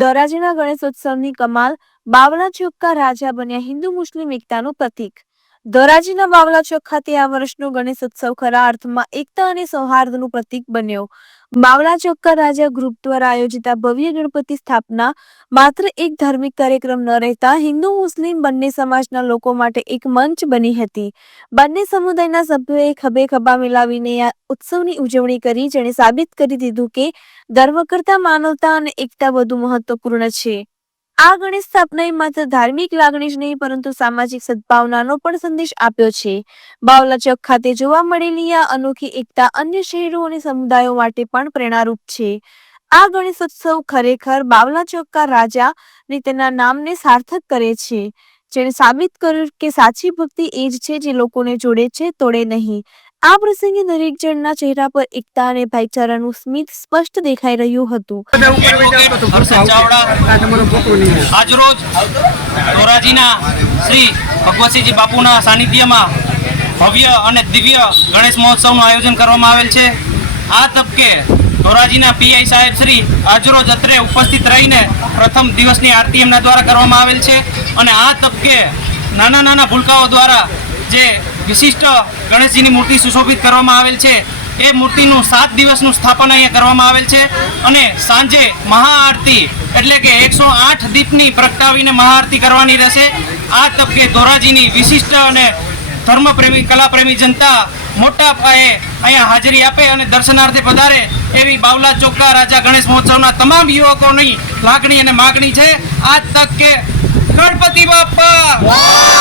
ધોરાજીના ગણેશોત્સવની કમાલ, બાવલા ચોક રાજા બન્યા હિન્દુ મુસ્લિમ એકતાનું પ્રતીક। ધોરાજીના બાવલા ચોક ખાતે આ વર્ષનો ગણેશોત્સવ ખરા અર્થમાં એકતા અને સૌહાર્દનું પ્રતીક બન્યો। બાવલા ચોક રાજા ગ્રુપ દ્વારા આયોજિત આ ભવ્ય ગણપતિ સ્થાપના માત્ર એક ધાર્મિક કાર્યક્રમ ન રહેતા હિન્દુ મુસ્લિમ બંને સમાજના લોકો માટે એક મંચ બની હતી। બંને સમુદાયના સભ્યોએ ખભે ખભા મિલાવીને આ ઉત્સવની ઉજવણી કરી, જેણે સાબિત કરી દીધું કે ધર્મ કરતા માનવતા અને એકતા વધુ મહત્વપૂર્ણ છે। આ ગણેશ સ્થાપનાએ માત્ર ધાર્મિક લાગણી જ નહીં પરંતુ સામાજિક સદભાવનાનો પણ સંદેશ આપ્યો છે। બાવલા ચોક ખાતે જોવા મળેલી આ અનોખી એકતા અન્ય શહેરો અને સમુદાયો માટે પણ પ્રેરણારૂપ છે। આ ગણેશોત્સવ ખરેખર બાવલા ચોક રાજા ને તેના નામને સાર્થક કરે છે, જેણે સાબિત કર્યું કે સાચી ભક્તિ એ જ છે જે લોકોને જોડે છે, તોડે નહીં। આ પ્રસંગે દરેક જણના ચહેરા પર એકતા અને ભાઈચારાનું સ્મિત સ્પષ્ટ દેખાઈ રહ્યું હતું। આજરોજ ધોરાજીના શ્રી ભગવતસિંહજી બાપુના સાનિધ્યમાં ભવ્ય અને દિવ્ય ગણેશ મહોત્સવનું આયોજન કરવામાં આવેલ છે। આ તબકે ધોરાજીના પીઆઈ સાહેબ શ્રી આજરોજ અત્રે ઉપસ્થિત રહીને પ્રથમ દિવસની આરતી એમના દ્વારા કરવામાં આવેલ છે અને આ તબકે નાના નાના ભૂલકાઓ દ્વારા જે વિશિષ્ટ ગણેશજીની મૂર્તિ સુશોભિત કરવામાં આવેલ છે એ મૂર્તિનું 7 દિવસનું સ્થાપન અહીંયા કરવામાં આવેલ છે અને સાંજે મહાઆરતી એટલે કે 108 દીપની પ્રગટાવીને મહાઆરતી કરવાની રહેશે। આ તબકે ધોરાજીની વિશિષ્ટ અને ધર્મપ્રેમી કલાપ્રેમી જનતા મોટા પાયે અહીંયા હાજરી આપે અને દર્શનાર્થે પધારે એવી બાવલા ચોક રાજા ગણેશ મહોત્સવના તમામ યુવકોની લાગણી અને માગણી છે। આ તકે ગણપતિ બાપ્પા